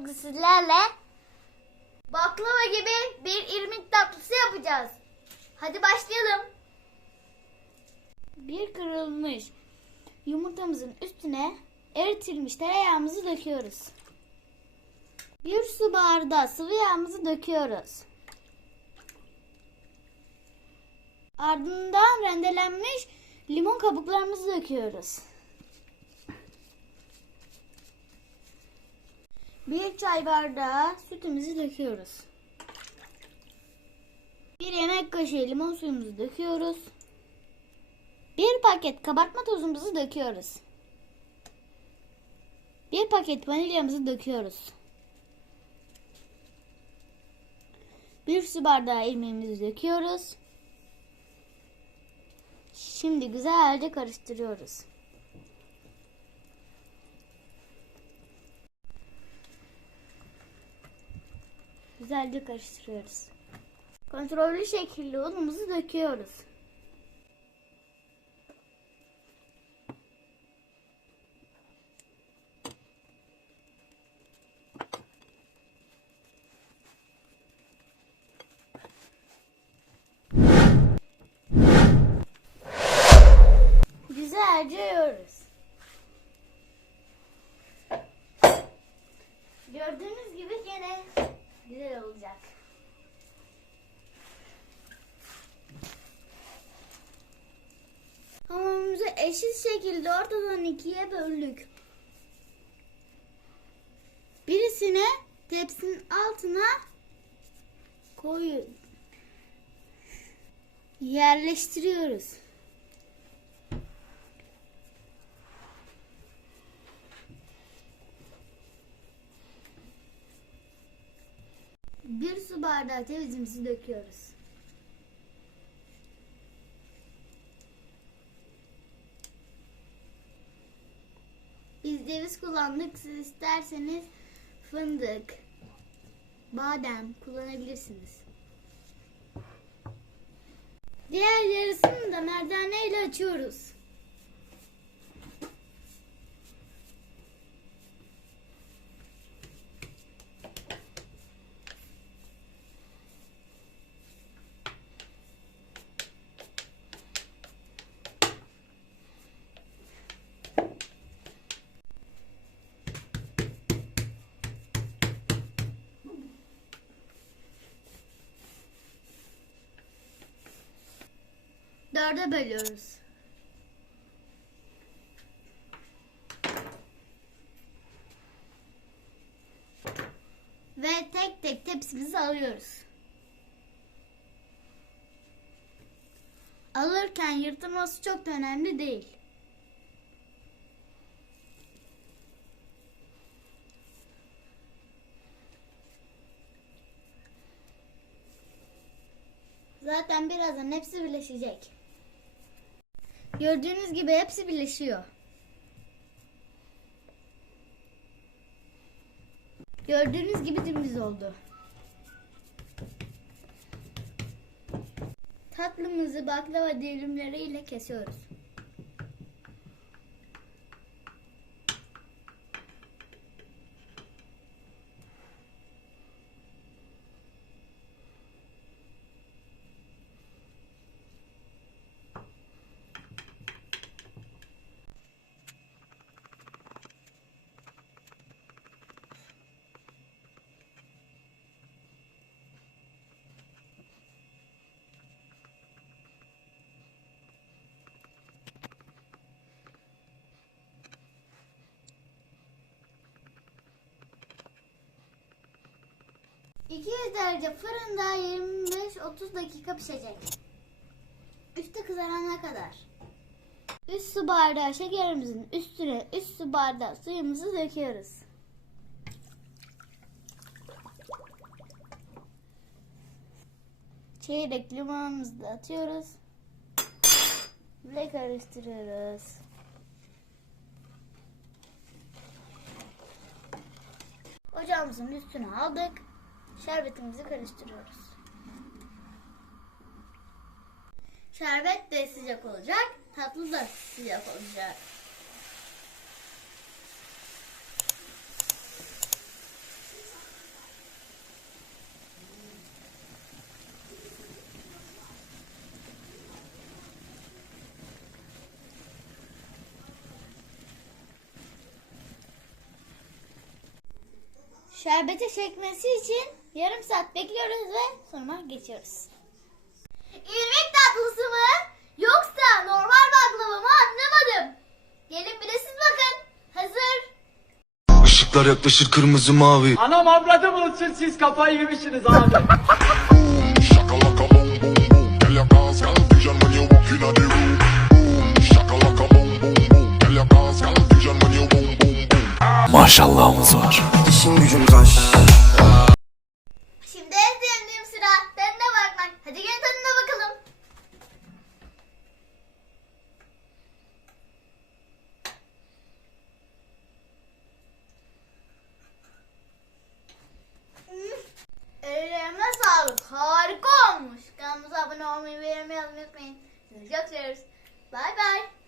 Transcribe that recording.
bugün sizlerle baklava gibi bir irmik tatlısı yapacağız. Hadi başlayalım. Bir kırılmış yumurtamızın üstüne eritilmiş tereyağımızı döküyoruz. Bir su bardağı sıvı yağımızı döküyoruz. Ardından rendelenmiş limon kabuklarımızı döküyoruz. Bir çay bardağı sütümüzü döküyoruz. Bir yemek kaşığı limon suyumuzu döküyoruz. Bir paket kabartma tozumuzu döküyoruz. Bir paket vanilyamızı döküyoruz. Bir su bardağı irmiğimizi döküyoruz. Şimdi güzelce karıştırıyoruz. Güzelce karıştırıyoruz. Kontrollü şekilde unumuzu döküyoruz. Güzelce yoğuruyoruz. Gördüğünüz gibi yine güzel olacak. Hamurumuzu eşit şekilde ortadan ikiye böldük. Birisine tepsinin altına koyu yerleştiriyoruz. Su bardağı cevizimizi döküyoruz. Biz ceviz kullandık. Siz isterseniz fındık, badem kullanabilirsiniz. Diğer yarısını da merdane ile açıyoruz. Dörde bölüyoruz. Ve tek tek tepsimizi alıyoruz. Alırken yırtılması çok da önemli değil. Zaten birazdan hepsi birleşecek. Gördüğünüz gibi hepsi birleşiyor. Gördüğünüz gibi dümdüz oldu. Tatlımızı baklava dilimleriyle kesiyoruz. ...200 derece fırında 25-30 dakika pişecek. Üstü kızarana kadar. 3 su bardağı şekerimizin üstüne 3 su bardağı suyumuzu döküyoruz. Çeyrek limonumuzu da atıyoruz. Ve karıştırıyoruz. Ocağımızın üstüne aldık. Şerbetimizi karıştırıyoruz. Şerbet de sıcak olacak, tatlı da sıcak olacak. Şerbeti çekmesi için yarım saat bekliyoruz ve sonra geçiyoruz. İrmik tatlısı mı? Yoksa normal baklava mı anlamadım. Gelin bir de siz bakın. Hazır. Işıklar yaklaşır kırmızı mavi Anam avradım olsun siz kafayı yemişsiniz abi. Shakalaka boom Görüşürüz. Bye bye.